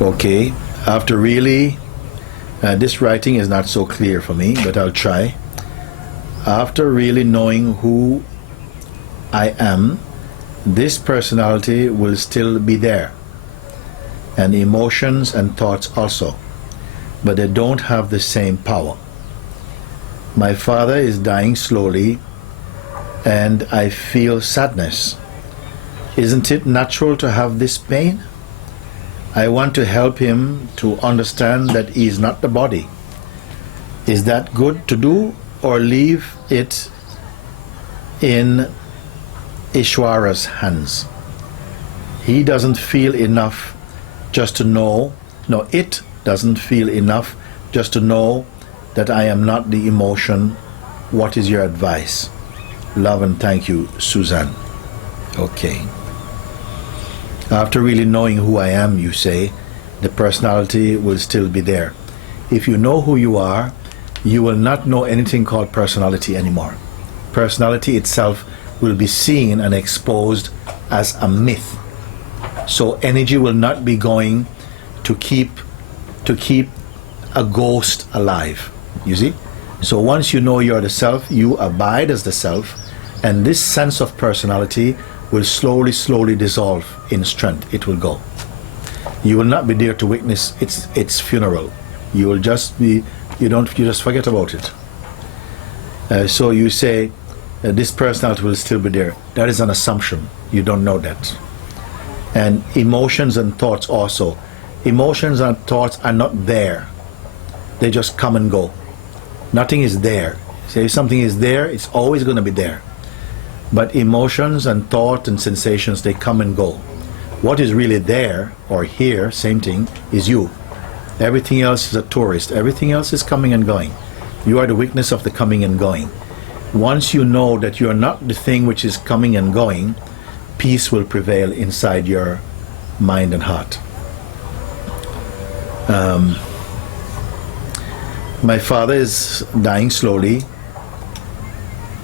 Okay, after really, this writing is not so clear for me, but I'll try. After really knowing who I am, this personality will still be there, and emotions and thoughts also, but they don't have the same power. My father is dying slowly, and I feel sadness. Isn't it natural to have this pain? I want to help him to understand that he is not the body. Is that good to do, or leave it in Ishwara's hands? He doesn't feel enough just to know, no, it doesn't feel enough just to know that I am not the emotion. What is your advice? Love and thank you, Suzanne. Okay. After really knowing who I am, you say, the personality will still be there. If you know who you are, you will not know anything called personality anymore. Personality itself will be seen and exposed as a myth. So energy will not be going to keep a ghost alive. You see? So once you know you're the self, you abide as the self, and this sense of personality will slowly dissolve in strength. It will go. You will not be there to witness its funeral. You will just be, you just forget about it. So you say this personality will still be there. That is an assumption. You don't know that. And emotions and thoughts also. Emotions and thoughts are not there. They just come and go. Nothing is there. So if something is there, it's always going to be there. But emotions and thought and sensations, they come and go. What is really there or here, same thing, is you. Everything else is a tourist. Everything else is coming and going. You are the witness of the coming and going. Once you know that you are not the thing which is coming and going, peace will prevail inside your mind and heart. My father is dying slowly,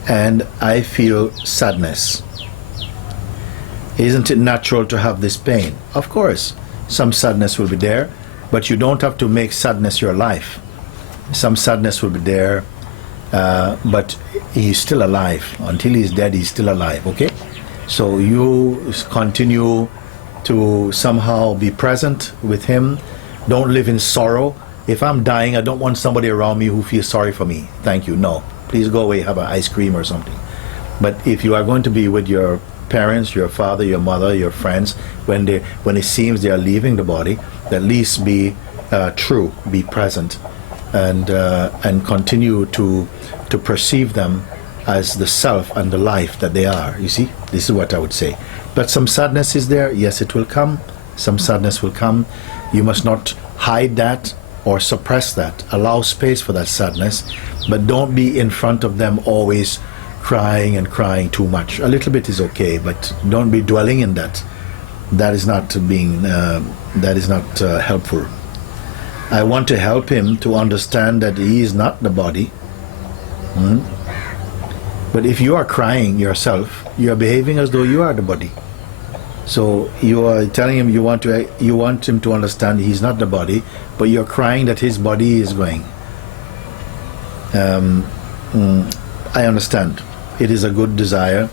and I feel sadness. Isn't it natural to have this pain? Of course, some sadness will be there, but you don't have to make sadness your life. Some sadness will be there, but he's still alive. Until he's dead, he's still alive, okay? So you continue to somehow be present with him. Don't live in sorrow. If I'm dying, I don't want somebody around me who feels sorry for me. Thank you. No. Please go away, have an ice cream or something. But if you are going to be with your parents, your father, your mother, your friends, when it seems they are leaving the body, at least be true, be present, and continue to perceive them as the self and the life that they are. You see, this is what I would say. But some sadness is there. Yes, it will come. Some sadness will come. You must not hide that or suppress that. Allow space for that sadness, but don't be in front of them always crying and crying too much. A little bit is okay, but don't be dwelling in that. That is not helpful. I want to help him to understand that he is not the body. But if you are crying yourself, you are behaving as though you are the body. So you are telling him you want him to understand he's not the body, but you're crying that his body is going. I understand. It is a good desire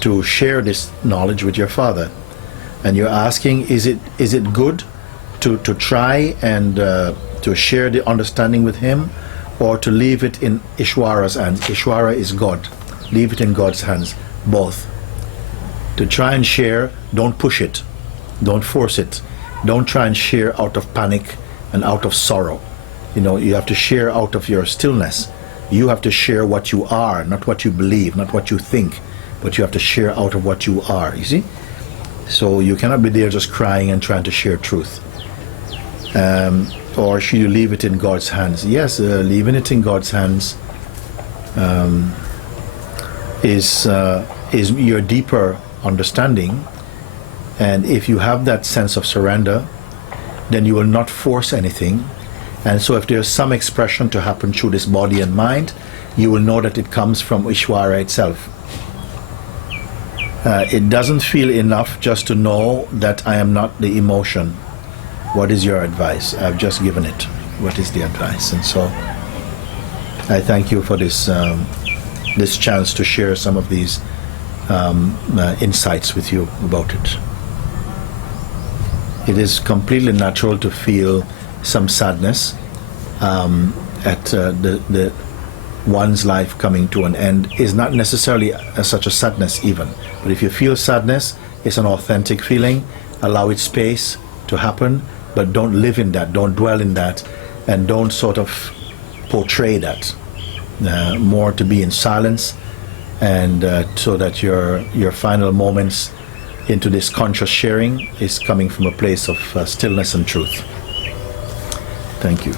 to share this knowledge with your father, and you're asking, is it good to try and to share the understanding with him, or to leave it in Ishwara's hands? Ishwara is God. Leave it in God's hands. Both. To try and share, don't push it, don't force it, don't try and share out of panic and out of sorrow. You have to share out of your stillness. You have to share what you are, not what you believe, not what you think, but you have to share out of what you are, you see? So you cannot be there just crying and trying to share truth. Or should you leave it in God's hands? Yes, leaving it in God's hands is your deeper understanding, and if you have that sense of surrender, then you will not force anything. And so if there's some expression to happen through this body and mind, you will know that it comes from Ishwara itself. It doesn't feel enough just to know that I am not the emotion. What is your advice? I've just given it. What is the advice? And so I thank you for this this chance to share some of these insights with you about it. It is completely natural to feel some sadness at the one's life coming to an end. Is not necessarily such a sadness even, but if you feel sadness, it's an authentic feeling. Allow it space to happen, but don't live in that, don't dwell in that, and don't sort of portray that. More to be in silence, and so that your final moments into this conscious sharing is coming from a place of stillness and truth. Thank you.